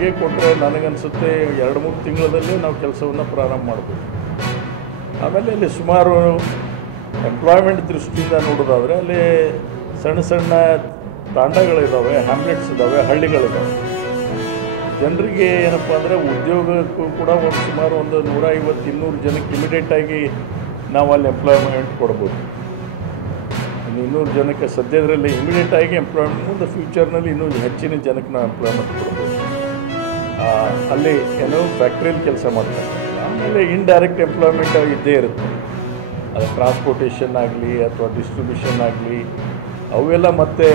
ಒಪ್ಪಿಗೆ ಕೊಟ್ಟರೆ ನನಗನ್ಸುತ್ತೆ 2-3 ತಿಂಗಳಲ್ಲೇ ನಾವು ಕೆಲಸವನ್ನು ಪ್ರಾರಂಭ ಮಾಡ್ಬೋದು. ಆಮೇಲೆ ಅಲ್ಲಿ ಸುಮಾರು ಎಂಪ್ಲಾಯ್ಮೆಂಟ್ ದೃಷ್ಟಿಯಿಂದ ನೋಡೋದಾದರೆ ಅಲ್ಲಿ ಸಣ್ಣ ಸಣ್ಣ ತಾಂಡಗಳಿದ್ದಾವೆ, ಹ್ಯಾಮ್ಲೆಟ್ಸ್ ಇದ್ದಾವೆ, ಹಳ್ಳಿಗಳಿದ್ದಾವೆ. ಜನರಿಗೆ ಏನಪ್ಪ ಅಂದರೆ ಉದ್ಯೋಗಕ್ಕೂ ಕೂಡ ಸುಮಾರು 150-200 ಜನಕ್ಕೆ ಇಮಿಡಿಯೇಟಾಗಿ ನಾವು ಅಲ್ಲಿ ಎಂಪ್ಲಾಯ್ಮೆಂಟ್ ಕೊಡ್ಬೋದು. 200 ಜನಕ್ಕೆ ಸದ್ಯದರಲ್ಲಿ ಇಮಿಡಿಯೇಟಾಗಿ ಎಂಪ್ಲಾಯ್ಮೆಂಟ್, ಮುಂದೆ ಫ್ಯೂಚರ್ನಲ್ಲಿ ಇನ್ನೂ ಹೆಚ್ಚಿನ ಜನಕ್ಕೆ ನಾವು ಎಂಪ್ಲಾಯ್ಮೆಂಟ್ ಕೊಡ್ಬೋದು. ಅಲ್ಲಿ ಏನೋ ಫ್ಯಾಕ್ಟ್ರಿಯಲ್ಲಿ ಕೆಲಸ ಮಾಡ್ತಾರೆ. ಆಮೇಲೆ ಇಂಡೈರೆಕ್ಟ್ ಎಂಪ್ಲಾಯ್ಮೆಂಟ್ ಇದ್ದೇ ಇರುತ್ತೆ. ಅದು ಟ್ರಾನ್ಸ್ಪೋರ್ಟೇಷನ್ ಆಗಲಿ ಅಥವಾ ಡಿಸ್ಟ್ರಿಬ್ಯೂಷನ್ ಆಗಲಿ ಅವೆಲ್ಲ ಮತ್ತೆ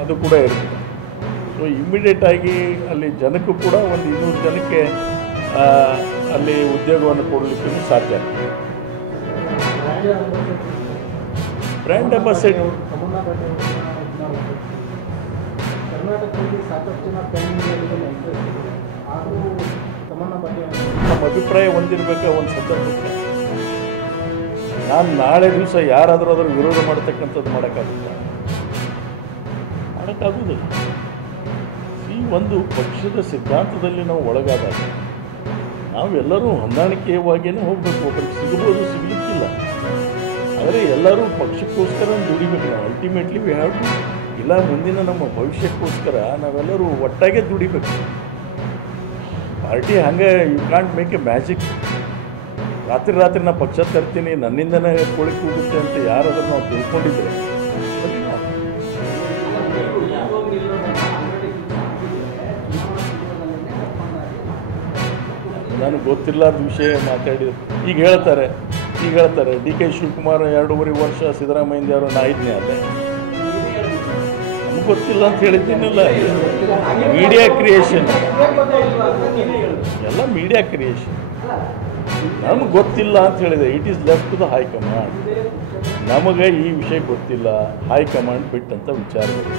ಅದು ಕೂಡ ಇರುತ್ತೆ. ಸೊ ಇಮ್ಮಿಡಿಯೇಟಾಗಿ ಅಲ್ಲಿ ಜನಕ್ಕೂ ಕೂಡ 200 ಜನಕ್ಕೆ ಅಲ್ಲಿ ಉದ್ಯೋಗವನ್ನು ಕೊಡಲಿಕ್ಕೂ ಸಾಧ್ಯ. ಬ್ರ್ಯಾಂಡ್ ಅಂಬಾಸಿಡರ್ ನಮ್ಮ ಅಭಿಪ್ರಾಯ ಹೊಂದಿರಬೇಕು. ಒಂದು ಸಂದರ್ಭಕ್ಕೆ ನಾನು ನಾಳೆ ದಿವಸ ಯಾರಾದರೂ ಅದರ ವಿರೋಧ ಮಾಡ್ತಕ್ಕಂಥದ್ದು ಮಾಡೋಕ್ಕಾಗುದಿಲ್ಲ. ಈ ಒಂದು ಪಕ್ಷದ ಸಿದ್ಧಾಂತದಲ್ಲಿ ನಾವು ಒಳಗಾದಾಗ ನಾವೆಲ್ಲರೂ ಹೊಂದಾಣಿಕೆಯಾಗಿಯೇ ಹೋಗಬೇಕು. ಒಬ್ಬರಿಗೆ ಸಿಗಬಹುದು, ಸಿಗಲಿಕ್ಕಿಲ್ಲ. ಆದರೆ ಎಲ್ಲರೂ ಪಕ್ಷಕ್ಕೋಸ್ಕರ ದುಡಿಬೇಕು. ನಾವು ಅಲ್ಟಿಮೇಟ್ಲಿ ವಿ ಹ್ಯಾವ್ ಟು, ಇಲ್ಲ ಮುಂದಿನ ನಮ್ಮ ಭವಿಷ್ಯಕ್ಕೋಸ್ಕರ ನಾವೆಲ್ಲರೂ ಒಟ್ಟಾಗೆ ದುಡಿಬೇಕು. ಪಾರ್ಟಿ ಹಂಗೆ you can't make a magic. ರಾತ್ರಿ ನಾ ಪಕ್ಷ ತರ್ತೀನಿ, ನನ್ನಿಂದನೇ ಕೊಳಿಕೆ ಹೋಗುತ್ತೆ ಅಂತ ಯಾರಾದರೂ ನಾವು ತಿಳ್ಕೊಂಡಿದ್ರೆ ನನಗೆ ಗೊತ್ತಿಲ್ಲದ ವಿಷಯ ಮಾತಾಡಿದ್ರು. ಈಗ ಹೇಳ್ತಾರೆ DK ಶಿವಕುಮಾರ್ 2.5 ವರ್ಷ ಸಿದ್ದರಾಮಯ್ಯ ಅವರು ನಾ ಇದ್ನೇ ಅಲ್ಲೇ, ನಮ್ಗೆ ಗೊತ್ತಿಲ್ಲ ಅಂತ ಹೇಳಿದ್ದೀನಲ್ಲ. ಮೀಡಿಯಾ ಕ್ರಿಯೇಷನ್ ಎಲ್ಲ ಮೀಡಿಯಾ ಕ್ರಿಯೇಷನ್. ನಮ್ಗೆ ಗೊತ್ತಿಲ್ಲ ಅಂತ ಹೇಳಿದೆ. It is left to the high command. ನಮಗೆ ಈ ವಿಷಯ ಗೊತ್ತಿಲ್ಲ, ಹೈಕಮಾಂಡ್ ಬಿಟ್ಟಂಥ ವಿಚಾರಗಳು.